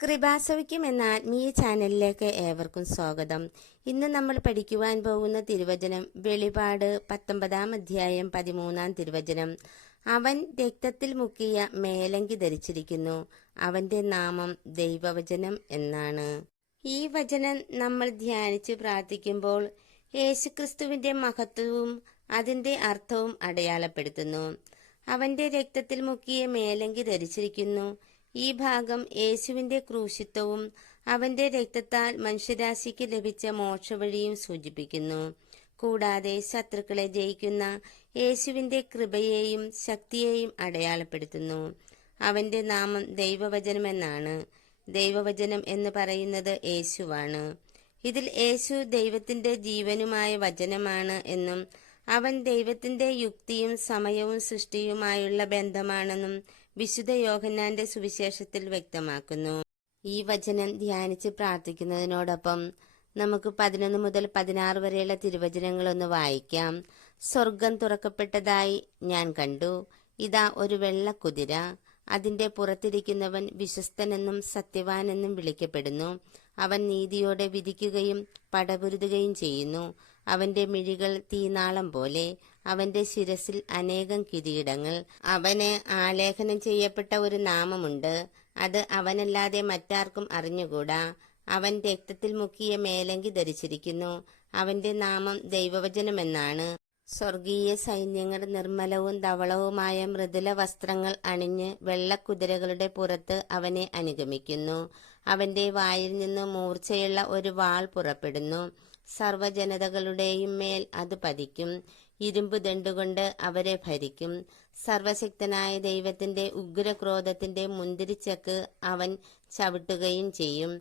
കൃപാസവിക്കും എന്ന ആത്മീയ ചാനലിലേക്ക് ഏവർക്കും സ്വാഗതം. ഇന്ന് നമ്മൾ പഠിക്കുവാൻ പോകുന്ന തിരുവചനം വെളിപാട് 19 അധ്യായം 13 തിരുവചനം. അവൻ രക്തത്തിൽ മുക്കിയ മേലങ്കി ധരിച്ചിരിക്കുന്നു, അവന്റെ നാമം ദൈവവചനം എന്നാണ്. ഈ വചനം നമ്മൾ ധ്യാനിച്ച് പ്രാർത്ഥിക്കുമ്പോൾ യേശുക്രിസ്തുവിന്റെ മഹത്വവും അതിന്റെ അർത്ഥവും അടയാളപ്പെടുത്തുന്നു. അവന്റെ രക്തത്തിൽ മുക്കിയ മേലങ്കി ധരിച്ചിരിക്കുന്നു. ഈ ഭാഗം യേശുവിന്റെ ക്രൂശിത്വവും അവന്റെ രക്തത്താൽ മനുഷ്യരാശിക്ക് ലഭിച്ച മോക്ഷവഴിയും സൂചിപ്പിക്കുന്നു. കൂടാതെ ശത്രുക്കളെ ജയിക്കുന്ന യേശുവിന്റെ കൃപയെയും ശക്തിയെയും അടയാളപ്പെടുത്തുന്നു. അവന്റെ നാമം ദൈവവചനമെന്നാണ്. ദൈവവചനം എന്ന് പറയുന്നത് യേശുവാണ്. ഇതിൽ യേശു ദൈവത്തിന്റെ ജീവനുമായ വചനമാണ് എന്നും അവൻ ദൈവത്തിന്റെ യുക്തിയും സമയവും സൃഷ്ടിയുമായുള്ള ബന്ധമാണെന്നും വിശുദ്ധ യോഹന്നാന്റെ സുവിശേഷത്തിൽ വ്യക്തമാക്കുന്നു. ഈ വചനം ധ്യാനിച്ച് പ്രാർത്ഥിക്കുന്നതിനോടൊപ്പം നമുക്ക് 11 മുതൽ 16 വരെയുള്ള തിരുവചനങ്ങളൊന്ന് വായിക്കാം. സ്വർഗം തുറക്കപ്പെട്ടതായി ഞാൻ കണ്ടു. ഇതാ ഒരു വെള്ള കുതിര. അതിന്റെ പുറത്തിരിക്കുന്നവൻ വിശ്വസ്തനെന്നും സത്യവാനെന്നും വിളിക്കപ്പെടുന്നു. അവൻ നീതിയോടെ വിധിക്കുകയും പടപൊരുതുകയും ചെയ്യുന്നു. അവന്റെ മിഴികൾ തീനാളം പോലെ, അവന്റെ ശിരസിൽ അനേകം കിരീടങ്ങൾ. അവന് ആലേഖനം ചെയ്യപ്പെട്ട ഒരു നാമമുണ്ട്, അത് അവനല്ലാതെ മറ്റാർക്കും അറിഞ്ഞുകൂടാ. അവൻ രക്തത്തിൽ മുക്കിയ മേലങ്കി ധരിച്ചിരിക്കുന്നു, അവന്റെ നാമം ദൈവവചനമെന്നാണ്. സ്വർഗീയ സൈന്യങ്ങൾ നിർമ്മലവും ധവളവുമായ മൃദുല വസ്ത്രങ്ങൾ അണിഞ്ഞ് വെള്ളക്കുതിരകളുടെ പുറത്ത് അവനെ അനുഗമിക്കുന്നു. അവന്റെ വായിൽ നിന്ന് മൂർച്ചയുള്ള ഒരു വാൾ പുറപ്പെടുന്നു. സർവ്വജനതകളുടെയും മേൽ അത് പതിക്കും. ഇരുമ്പ് ദണ്ടുകൊണ്ട് അവരെ ഭരിക്കും. സർവശക്തനായ ദൈവത്തിന്റെ ഉഗ്രക്രോധത്തിന്റെ മുന്തിരിച്ചക്ക് അവൻ ചവിട്ടുകയും ചെയ്യും.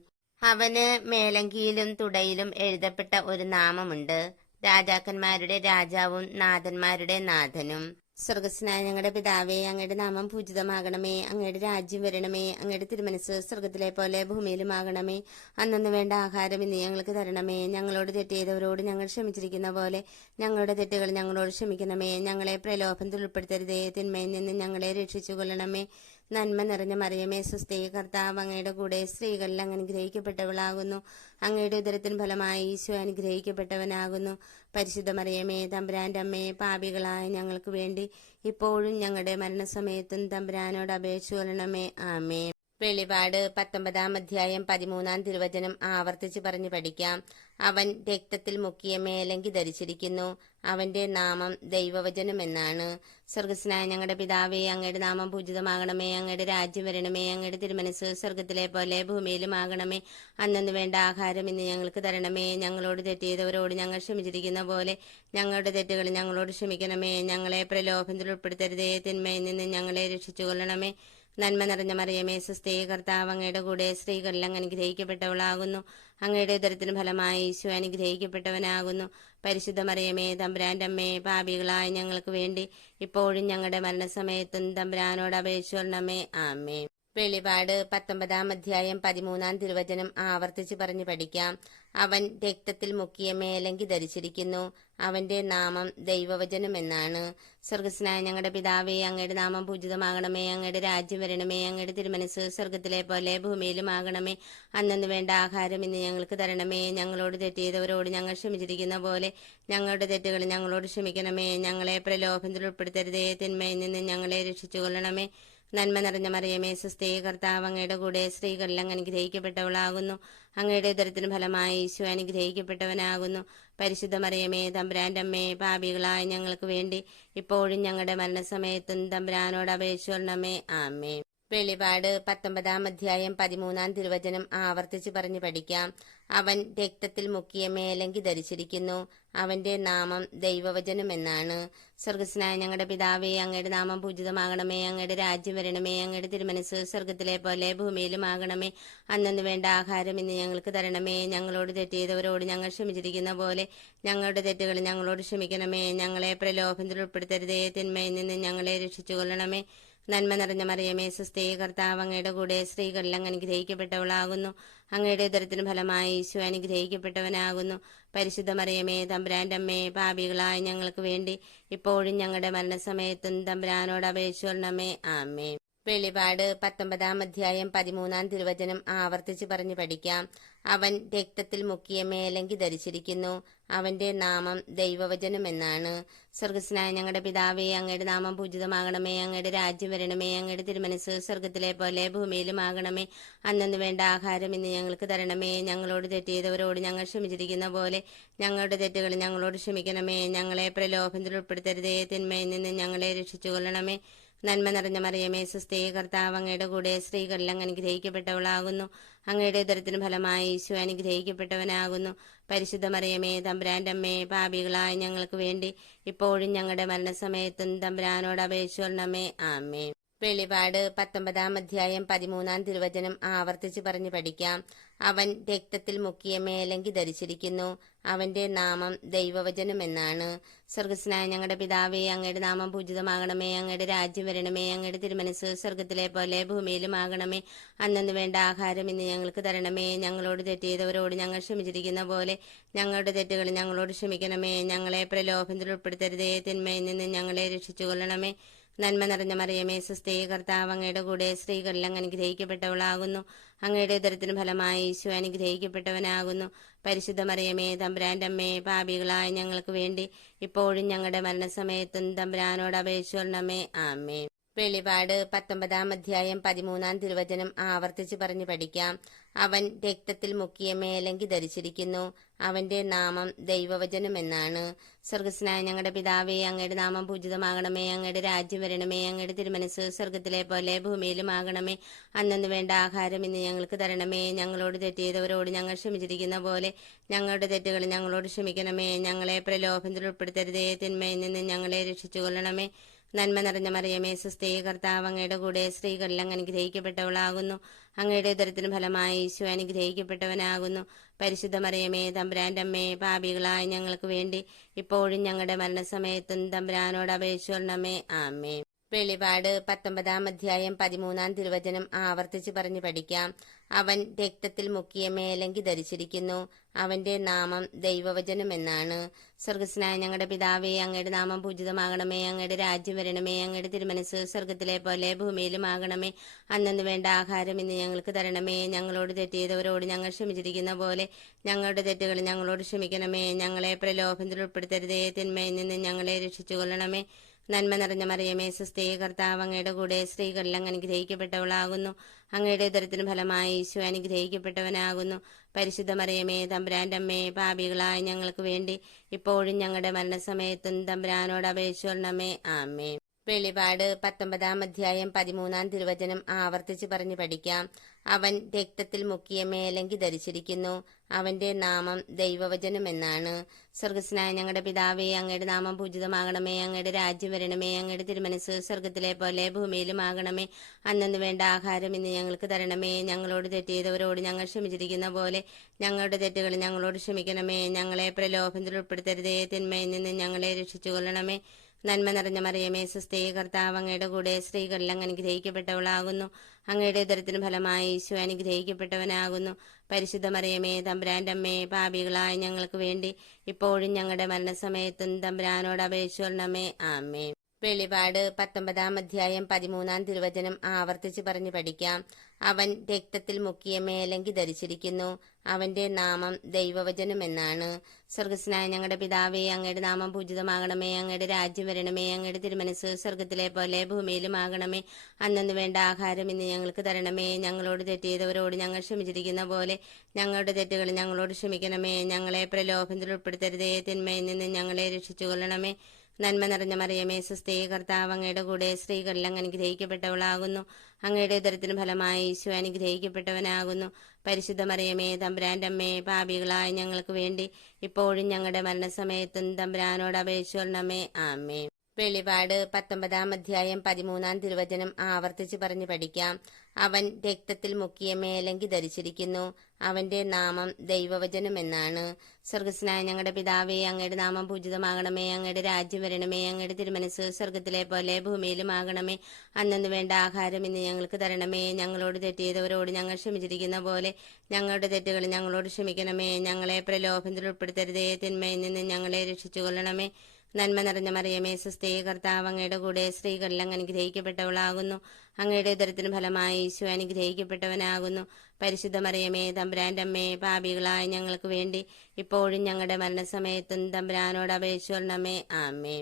അവന് മേലങ്കിയിലും തുടയിലും എഴുതപ്പെട്ട ഒരു നാമമുണ്ട്, രാജാക്കന്മാരുടെ രാജാവും നാഥന്മാരുടെ നാഥനും. സ്വർഗസ്നായ ഞങ്ങളുടെ പിതാവേ, അങ്ങയുടെ നാമം പൂജിതമാകണമേ. അങ്ങയുടെ രാജ്യം വരണമേ. അങ്ങയുടെ തിരുമനസ് സ്വർഗത്തിലെ പോലെ ഭൂമിയിലുമാകണമേ. അന്നന്ന് വേണ്ട ആഹാരം ഇന്ന് ഞങ്ങൾക്ക് തരണമേ. ഞങ്ങളോട് തെറ്റ് ചെയ്തവരോട് ഞങ്ങൾ ക്ഷമിച്ചിരിക്കുന്ന പോലെ ഞങ്ങളുടെ തെറ്റുകൾ ഞങ്ങളോട് ക്ഷമിക്കണമേ. ഞങ്ങളെ പ്രലോഭനത്തിൽ ഉൾപ്പെടുത്തരുതേ, തിന്മയിൽ നിന്ന് ഞങ്ങളെ രക്ഷിച്ചുകൊള്ളണമേ. നന്മ നിറഞ്ഞ മറിയമേ, സ്വസ്തി, കർത്താവ് അങ്ങയുടെ കൂടെ സ്ത്രീകളിൽ അങ്ങ് അനുഗ്രഹിക്കപ്പെട്ടവളാകുന്നു. അങ്ങയുടെ ഉദരത്തിന് ഫലമായി ഈശോ അനുഗ്രഹിക്കപ്പെട്ടവനാകുന്നു. പരിശുദ്ധ മറിയമേ, തമ്പുരാന്റെ അമ്മയെ, പാപികളായ ഞങ്ങൾക്ക് വേണ്ടി ഇപ്പോഴും ഞങ്ങളുടെ മരണസമയത്തും തമ്പുരാനോട് അപേക്ഷിച്ചുകൊള്ളണമേ. ആമേൻ. വെളിപാട് 19 അധ്യായം 13 തിരുവചനം ആവർത്തിച്ച് പറഞ്ഞു പഠിക്കാം. അവൻ രക്തത്തിൽ മുക്കിയ മേലങ്കി ധരിച്ചിരിക്കുന്നു, അവന്റെ നാമം ദൈവവചനമെന്നാണ്. സ്വർഗസ്നായ ഞങ്ങളുടെ പിതാവേ, അങ്ങയുടെ നാമം പൂജിതമാകണമേ. അങ്ങയുടെ രാജ്യം വരണമേ. അങ്ങയുടെ തിരുമനസ് സ്വർഗത്തിലെ പോലെ ഭൂമിയിലുമാകണമേ. അന്നന്ന് വേണ്ട ആഹാരം ഇന്ന് ഞങ്ങൾക്ക് തരണമേ. ഞങ്ങളോട് തെറ്റ് ചെയ്തവരോട് ഞങ്ങൾ ക്ഷമിച്ചിരിക്കുന്ന പോലെ ഞങ്ങളുടെ തെറ്റുകൾ ഞങ്ങളോട് ക്ഷമിക്കണമേ. ഞങ്ങളെ പ്രലോഭനത്തിൽ ഉൾപ്പെടുത്തരുതേ, തിന്മയിൽ നിന്ന് ഞങ്ങളെ രക്ഷിച്ചുകൊള്ളണമേ. നന്മ നിറഞ്ഞ മറിയമേ, സ്വസ്തി, കർത്താവ് അങ്ങയുടെ കൂടെ സ്ത്രീകളിൽ അങ്ങ് അനുഗ്രഹിക്കപ്പെട്ടവളാകുന്നു. അങ്ങയുടെ ഉദരത്തിന് ഫലമായി ഈശോ അനുഗ്രഹിക്കപ്പെട്ടവനാകുന്നു. പരിശുദ്ധ മറിയമേ, തമ്പുരാന്റെ അമ്മേ, പാപികളായ ഞങ്ങൾക്ക് വേണ്ടി ഇപ്പോഴും ഞങ്ങളുടെ മരണസമയത്തും തമ്പുരാനോട് അപേക്ഷിച്ചുകൊള്ളണമേ. ആമേൻ. വെളിപാട് 19 അധ്യായം 13 തിരുവചനം ആവർത്തിച്ച് പറഞ്ഞു പഠിക്കാം. അവൻ രക്തത്തിൽ മുക്കിയ മേലങ്കി ധരിച്ചിരിക്കുന്നു, അവന്റെ നാമം ദൈവവചനമെന്നാണ്. സ്വർഗസ്നായ ഞങ്ങളുടെ പിതാവേ, അങ്ങയുടെ നാമം പൂജിതമാകണമേ. അങ്ങയുടെ രാജ്യം വരണമേ. അങ്ങയുടെ തിരുമനസ് സ്വർഗത്തിലെ പോലെ ഭൂമിയിലുമാകണമേ. അന്നന്ന് വേണ്ട ആഹാരം ഇന്ന് ഞങ്ങൾക്ക് തരണമേ. ഞങ്ങളോട് തെറ്റ് ചെയ്തവരോട് ഞങ്ങൾ ക്ഷമിച്ചിരിക്കുന്ന പോലെ ഞങ്ങളുടെ തെറ്റുകൾ ഞങ്ങളോട് ക്ഷമിക്കണമേ. ഞങ്ങളെ പ്രലോഭനത്തിൽ ഉൾപ്പെടുത്തരുതേ, തിന്മയിൽ നിന്ന് ഞങ്ങളെ രക്ഷിച്ചുകൊള്ളണമേ. നന്മ നിറഞ്ഞ മറിയമേ, സ്വസ്തി, കർത്താവ് അങ്ങയുടെ കൂടെ സ്ത്രീകളിൽ അങ്ങ് അനുഗ്രഹിക്കപ്പെട്ടവളാകുന്നു. അങ്ങയുടെ ഉദരത്തിന് ഫലമായി ഈശോ അനുഗ്രഹിക്കപ്പെട്ടവനാകുന്നു. പരിശുദ്ധ മറിയമേ, തമ്പുരാന്റെ അമ്മേ, പാപികളായ ഞങ്ങൾക്ക് വേണ്ടി ഇപ്പോഴും ഞങ്ങളുടെ മരണസമയത്തും തമ്പുരാനോട് അപേക്ഷിച്ചുകൊള്ളണമേ. ആമേൻ. വെളിപാട് 19 അധ്യായം 13 തിരുവചനം ആവർത്തിച്ച് പറഞ്ഞു പഠിക്കാം. അവൻ രക്തത്തിൽ മുക്കിയ മേലങ്കി ധരിച്ചിരിക്കുന്നു, അവന്റെ നാമം ദൈവവചനമെന്നാണ്. സ്വർഗസ്നായ ഞങ്ങളുടെ പിതാവേ, അങ്ങയുടെ നാമം പൂജിതമാകണമേ. അങ്ങയുടെ രാജ്യം വരണമേ. അങ്ങയുടെ തിരുമനസ് സ്വർഗത്തിലെ പോലെ ഭൂമിയിലുമാകണമേ. അന്നന്ന് വേണ്ട ആഹാരം ഇന്ന് ഞങ്ങൾക്ക് തരണമേ. ഞങ്ങളോട് തെറ്റ് ചെയ്തവരോട് ഞങ്ങൾ ക്ഷമിച്ചിരിക്കുന്ന പോലെ ഞങ്ങളുടെ തെറ്റുകൾ ഞങ്ങളോട് ക്ഷമിക്കണമേ. ഞങ്ങളെ പ്രലോഭനത്തിൽ ഉൾപ്പെടുത്തരുതേ, തിന്മയിൽ നിന്ന് ഞങ്ങളെ രക്ഷിച്ചുകൊള്ളണമേ. നന്മ നിറഞ്ഞ മറിയമേ, സ്വസ്തി, കർത്താവ് അങ്ങയുടെ കൂടെ സ്ത്രീകളിൽ അങ്ങ് അനുഗ്രഹിക്കപ്പെട്ടവളാകുന്നു. അങ്ങയുടെ ഉദരത്തിന് ഫലമായി ഈശോ അനുഗ്രഹിക്കപ്പെട്ടവനാകുന്നു. പരിശുദ്ധ മറിയമേ, തമ്പുരാന്റെ അമ്മേ, പാപികളായ ഞങ്ങൾക്ക് വേണ്ടി ഇപ്പോഴും ഞങ്ങളുടെ മരണസമയത്തും തമ്പുരാനോട് അപേക്ഷിച്ചുകൊള്ളണമേ. ആമേൻ. വെളിപാട് 19-13 ആവർത്തിച്ച് പറഞ്ഞു പഠിക്കാം. അവൻ രക്തത്തിൽ മുക്കിയ മേലങ്കി ധരിച്ചിരിക്കുന്നു. അവന്റെ നാമം ദൈവവചനം എന്നാണ്. സ്വർഗസ്നായ ഞങ്ങളുടെ പിതാവേ, അങ്ങയുടെ നാമം പൂജിതമാകണമേ. അങ്ങയുടെ രാജ്യം വരണമേ. അങ്ങയുടെ തിരുമനസ് സ്വർഗത്തിലെ പോലെ ഭൂമിയിലും ആകണമേ. അന്നു വേണ്ട ആഹാരം ഇന്ന് ഞങ്ങൾക്ക് തരണമേ. ഞങ്ങളോട് തെറ്റിയതവരോട് ഞങ്ങൾ ക്ഷമിച്ചിരിക്കുന്ന പോലെ ഞങ്ങളുടെ തെറ്റുകൾ ഞങ്ങളോട് ക്ഷമിക്കണമേ. ഞങ്ങളെ പ്രലോഭനത്തിൽ ഉൾപ്പെടുത്തരുതേ. തിന്മയിൽ നിന്ന് ഞങ്ങളെ രക്ഷിച്ചുകൊള്ളണമേ. നന്മ നിറഞ്ഞ മറിയമേ, സുസ്ഥേ, കർത്താവ് അങ്ങയുടെ കൂടെ സ്ത്രീകളിൽ അങ്ങ് അനുഗ്രഹിക്കപ്പെട്ടവളാകുന്നു. അങ്ങയുടെ ഉദരത്തിന് ഫലമായി ഈശോ അനുഗ്രഹിക്കപ്പെട്ടവനാകുന്നു. പരിശുദ്ധ മറിയമേ, തമ്പുരാന്റെ അമ്മേ, പാപികളായ ഞങ്ങൾക്ക് വേണ്ടി ഇപ്പോഴും ഞങ്ങളുടെ മരണസമയത്തും തമ്പുരാനോട് അപേക്ഷിച്ചോളണമേ. ആമേൻ. വെളിപാട് 19-13 ആവർത്തിച്ച് പറഞ്ഞു പഠിക്കാം. അവൻ രക്തത്തിൽ മുക്കിയ മേലങ്കി ധരിച്ചിരിക്കുന്നു. അവന്റെ നാമം ദൈവവചനം എന്നാണ്. സ്വർഗസ്നായ ഞങ്ങളുടെ പിതാവേ, അങ്ങയുടെ നാമം പൂജിതമാകണമേ. അങ്ങയുടെ രാജ്യം വരണമേ. അങ്ങയുടെ തിരുമനസ് സ്വർഗത്തിലെ പോലെ ഭൂമിയിലും ആകണമേ. അന്നു വേണ്ട ആഹാരം ഇന്ന് ഞങ്ങൾക്ക് തരണമേ. ഞങ്ങളോട് തെറ്റിയതവരോട് ഞങ്ങൾ ക്ഷമിച്ചിരിക്കുന്ന പോലെ ഞങ്ങളുടെ തെറ്റുകൾ ഞങ്ങളോട് ക്ഷമിക്കണമേ. ഞങ്ങളെ പ്രലോഭനത്തിൽ ഉൾപ്പെടുത്തരുതേ. തിന്മയിൽ നിന്ന് ഞങ്ങളെ രക്ഷിച്ചുകൊള്ളണമേ. നന്മ നിറഞ്ഞ മറിയമേ, സുസ്ഥേ, കർത്താവ് അങ്ങയുടെ കൂടെ സ്ത്രീകളിൽ അങ്ങ് അനുഗ്രഹിക്കപ്പെട്ടവളാകുന്നു. അങ്ങയുടെ ഉദരത്തിന് ഫലമായി ഈശോ അനുഗ്രഹിക്കപ്പെട്ടവനാകുന്നു. പരിശുദ്ധ മറിയമേ, തമ്പുരാന്റെ അമ്മേ, പാപികളായ ഞങ്ങൾക്ക് വേണ്ടി ഇപ്പോഴും ഞങ്ങളുടെ മരണസമയത്തും തമ്പുരാനോട് അപേക്ഷിച്ചോളണമേ. ആമേൻ. വെളിപാട് 19-13 ആവർത്തിച്ച് പറഞ്ഞു പഠിക്കാം. അവൻ രക്തത്തിൽ മുക്കിയ മേലങ്കി ധരിച്ചിരിക്കുന്നു. അവന്റെ നാമം ദൈവവചനം എന്നാണ്. സ്വർഗസ്നായ ഞങ്ങളുടെ പിതാവേ, അങ്ങയുടെ നാമം പൂജിതമാകണമേ. അങ്ങയുടെ രാജ്യം വരണമേ. അങ്ങയുടെ തിരുമനസ് സ്വർഗത്തിലെ പോലെ ഭൂമിയിലും ആകണമേ. അന്നു വേണ്ട ആഹാരം ഇന്ന് ഞങ്ങൾക്ക് തരണമേ. ഞങ്ങളോട് തെറ്റിയതവരോട് ഞങ്ങൾ ക്ഷമിച്ചിരിക്കുന്ന പോലെ ഞങ്ങളുടെ തെറ്റുകൾ ഞങ്ങളോട് ക്ഷമിക്കണമേ. ഞങ്ങളെ പ്രലോഭനത്തിൽ ഉൾപ്പെടുത്തരുതേ. തിന്മയിൽ നിന്ന് ഞങ്ങളെ രക്ഷിച്ചുകൊള്ളണമേ. നന്മ നിറഞ്ഞ മറിയമേ, സുസ്ഥേ, കർത്താവ് അങ്ങയുടെ കൂടെ സ്ത്രീകളിൽ അങ്ങ് അനുഗ്രഹിക്കപ്പെട്ടവളാകുന്നു. അങ്ങയുടെ ഉദരത്തിന് ഫലമായി ഈശോ അനുഗ്രഹിക്കപ്പെട്ടവനാകുന്നു. പരിശുദ്ധ മറിയമേ, തമ്പുരാന്റെ അമ്മേ, പാപികളായ ഞങ്ങൾക്ക് വേണ്ടി ഇപ്പോഴും ഞങ്ങളുടെ മരണസമയത്തും തമ്പുരാനോട് അപേക്ഷിച്ചോളണമേ. ആമേൻ. വെളിപാട് 19-13 ആവർത്തിച്ച് പറഞ്ഞു പഠിക്കാം. അവൻ രക്തത്തിൽ മുക്കിയ മേലങ്കി ധരിച്ചിരിക്കുന്നു. അവന്റെ നാമം ദൈവവചനം എന്നാണ്. സ്വർഗസ്നായ ഞങ്ങളുടെ പിതാവേ, അങ്ങയുടെ നാമം പൂജിതമാകണമേ. അങ്ങയുടെ രാജ്യം വരണമേ. അങ്ങയുടെ തിരുമനസ് സ്വർഗത്തിലെ പോലെ ഭൂമിയിലും ആകണമേ. അന്നു വേണ്ട ആഹാരം ഇന്ന് ഞങ്ങൾക്ക് തരണമേ. ഞങ്ങളോട് തെറ്റിയതവരോട് ഞങ്ങൾ ക്ഷമിച്ചിരിക്കുന്ന പോലെ ഞങ്ങളുടെ തെറ്റുകൾ ഞങ്ങളോട് ക്ഷമിക്കണമേ. ഞങ്ങളെ പ്രലോഭനത്തിൽ ഉൾപ്പെടുത്തരുതേ. തിന്മയിൽ നിന്ന് ഞങ്ങളെ രക്ഷിച്ചുകൊള്ളണമേ. നന്മ നിറഞ്ഞ മറിയമേ, സുസ്ഥേ, കർത്താവ് അങ്ങയുടെ കൂടെ സ്ത്രീകളിൽ അങ്ങ് അനുഗ്രഹിക്കപ്പെട്ടവളാകുന്നു. അങ്ങയുടെ ഉദരത്തിന് ഫലമായി ഈശോ അനുഗ്രഹിക്കപ്പെട്ടവനാകുന്നു. പരിശുദ്ധ മറിയമേ, തമ്പുരാന്റെ അമ്മേ, പാപികളായ ഞങ്ങൾക്ക് വേണ്ടി ഇപ്പോഴും ഞങ്ങളുടെ മരണസമയത്തും തമ്പുരാനോട് അപേക്ഷിച്ചോളണമേ. ആമേൻ. വെളിപാട് 19-13 ആവർത്തിച്ച് പറഞ്ഞു പഠിക്കാം. അവൻ രക്തത്തിൽ മുക്കിയ മേലങ്കി ധരിച്ചിരിക്കുന്നു. അവന്റെ നാമം ദൈവവചനം എന്നാണ്. സ്വർഗസ്നായ ഞങ്ങളുടെ പിതാവേ, അങ്ങയുടെ നാമം പൂജിതമാകണമേ. അങ്ങയുടെ രാജ്യം വരണമേ. അങ്ങയുടെ തിരുമനസ് സ്വർഗത്തിലെ പോലെ ഭൂമിയിലും ആകണമേ. അന്നു വേണ്ട ആഹാരം ഇന്ന് ഞങ്ങൾക്ക് തരണമേ. ഞങ്ങളോട് തെറ്റിയതവരോട് ഞങ്ങൾ ക്ഷമിച്ചിരിക്കുന്ന പോലെ ഞങ്ങളുടെ തെറ്റുകൾ ഞങ്ങളോട് ക്ഷമിക്കണമേ. ഞങ്ങളെ പ്രലോഭനത്തിൽ ഉൾപ്പെടുത്തരുതേ. തിന്മയിൽ നിന്ന് ഞങ്ങളെ രക്ഷിച്ചുകൊള്ളണമേ. നന്മ നിറഞ്ഞ മറിയമേ, സുസ്ഥേ, കർത്താവ് അങ്ങയുടെ കൂടെ സ്ത്രീകളിൽ അങ്ങ് അനുഗ്രഹിക്കപ്പെട്ടവളാകുന്നു. അങ്ങയുടെ ഉദരത്തിന് ഫലമായി ഈശോ അനുഗ്രഹിക്കപ്പെട്ടവനാകുന്നു. പരിശുദ്ധ മറിയമേ, തമ്പുരാന്റെ അമ്മേ, പാപികളായ ഞങ്ങൾക്ക് വേണ്ടി ഇപ്പോഴും ഞങ്ങളുടെ മരണസമയത്തും തമ്പുരാനോട് അപേക്ഷിച്ചോളണമേ. ആമേൻ. വെളിപാട് 19-13 ആവർത്തിച്ച് പറഞ്ഞു പഠിക്കാം. അവൻ രക്തത്തിൽ മുക്കിയ മേലങ്കി ധരിച്ചിരിക്കുന്നു. അവന്റെ നാമം ദൈവവചനം എന്നാണ്. സ്വർഗസ്നായ ഞങ്ങളുടെ പിതാവേ, അങ്ങയുടെ നാമം പൂജിതമാകണമേ. അങ്ങയുടെ രാജ്യം വരണമേ. അങ്ങയുടെ തിരുമനസ് സ്വർഗത്തിലെ പോലെ ഭൂമിയിലും ആകണമേ. അന്നു വേണ്ട ആഹാരം ഇന്ന് ഞങ്ങൾക്ക് തരണമേ. ഞങ്ങളോട് തെറ്റിയതവരോട് ഞങ്ങൾ ക്ഷമിച്ചിരിക്കുന്ന പോലെ ഞങ്ങളുടെ തെറ്റുകൾ ഞങ്ങളോട് ക്ഷമിക്കണമേ. ഞങ്ങളെ പ്രലോഭനത്തിൽ ഉൾപ്പെടുത്തരുതേ. തിന്മയിൽ നിന്ന് ഞങ്ങളെ രക്ഷിച്ചുകൊള്ളണമേ. നന്മ നിറഞ്ഞ മറിയമേ, സുസ്ഥേ, കർത്താവ് അങ്ങയുടെ കൂടെ സ്ത്രീകളിൽ അങ്ങ് അനുഗ്രഹിക്കപ്പെട്ടവളാകുന്നു. അങ്ങയുടെ ഉദരത്തിന് ഫലമായി ഈശോ അനുഗ്രഹിക്കപ്പെട്ടവനാകുന്നു. പരിശുദ്ധ മറിയമേ, തമ്പുരാന്റെ അമ്മേ, പാപികളായ ഞങ്ങൾക്ക് വേണ്ടി ഇപ്പോഴും ഞങ്ങളുടെ മരണസമയത്തും തമ്പുരാനോട് അപേക്ഷിച്ചോളണമേ. ആമേൻ. വെളിപാട് 19-13 ആവർത്തിച്ച് പറഞ്ഞു പഠിക്കാം. അവൻ രക്തത്തിൽ മുക്കിയ മേലങ്കി ധരിച്ചിരിക്കുന്നു. അവന്റെ നാമം ദൈവവചനം എന്നാണ്. സ്വർഗസ്നായ ഞങ്ങളുടെ പിതാവേ, അങ്ങയുടെ നാമം പൂജിതമാകണമേ. അങ്ങയുടെ രാജ്യം വരണമേ. അങ്ങയുടെ തിരുമനസ് സ്വർഗത്തിലെ പോലെ ഭൂമിയിലും ആകണമേ. അന്നു വേണ്ട ആഹാരം ഇന്ന് ഞങ്ങൾക്ക് തരണമേ. ഞങ്ങളോട് തെറ്റിയതവരോട് ഞങ്ങൾ ക്ഷമിച്ചിരിക്കുന്ന പോലെ ഞങ്ങളുടെ തെറ്റുകൾ ഞങ്ങളോട് ക്ഷമിക്കണമേ. ഞങ്ങളെ പ്രലോഭനത്തിൽ ഉൾപ്പെടുത്തരുതേ. തിന്മയിൽ നിന്ന് ഞങ്ങളെ രക്ഷിച്ചുകൊള്ളണമേ. നന്മ നിറഞ്ഞ മറിയമേ സുസ്ഥി, കർത്താവ് അങ്ങയുടെ കൂടെ സ്ത്രീകളിൽ അങ്ങ് അനുഗ്രഹിക്കപ്പെട്ടവളാകുന്നു. അങ്ങയുടെ ഉദരത്തിന് ഫലമായി ഈശോ അനുഗ്രഹിക്കപ്പെട്ടവനാകുന്നു. പരിശുദ്ധ മറിയമേ തമ്പുരാന്റെ അമ്മേ, പാപികളായ ഞങ്ങൾക്ക് വേണ്ടി ഇപ്പോഴും ഞങ്ങളുടെ മരണസമയത്തും തമ്പുരാനോട് അപേക്ഷിച്ചോളണമേ. ആമേ.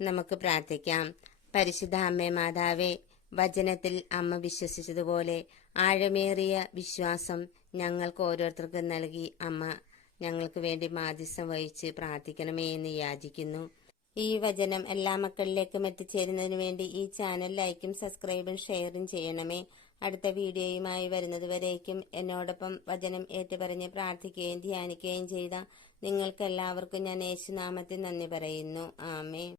നമുക്ക് പ്രാർത്ഥിക്കാം. പരിശുദ്ധ അമ്മേ മാതാവേ, വചനത്തിൽ അമ്മ വിശ്വസിച്ചതുപോലെ ആഴമേറിയ വിശ്വാസം ഞങ്ങൾക്ക് ഓരോരുത്തർക്കും നൽകി അമ്മ ഞങ്ങൾക്ക് വേണ്ടി മാധ്യസ്ഥം വഹിച്ച് പ്രാർത്ഥിക്കണമേ എന്ന് യാചിക്കുന്നു. ഈ വചനം എല്ലാ മക്കളിലേക്കും എത്തിച്ചേരുന്നതിന് വേണ്ടി ഈ ചാനൽ ലൈക്കും സബ്സ്ക്രൈബും ഷെയറും ചെയ്യണമേ. അടുത്ത വീഡിയോയുമായി വരുന്നത് വരേക്കും എന്നോടൊപ്പം വചനം ഏറ്റുപറഞ്ഞ് പ്രാർത്ഥിക്കുകയും ധ്യാനിക്കുകയും ചെയ്ത നിങ്ങൾക്കെല്ലാവർക്കും ഞാൻ യേശുനാമത്തിൽ നന്ദി പറയുന്നു. ആമേൻ.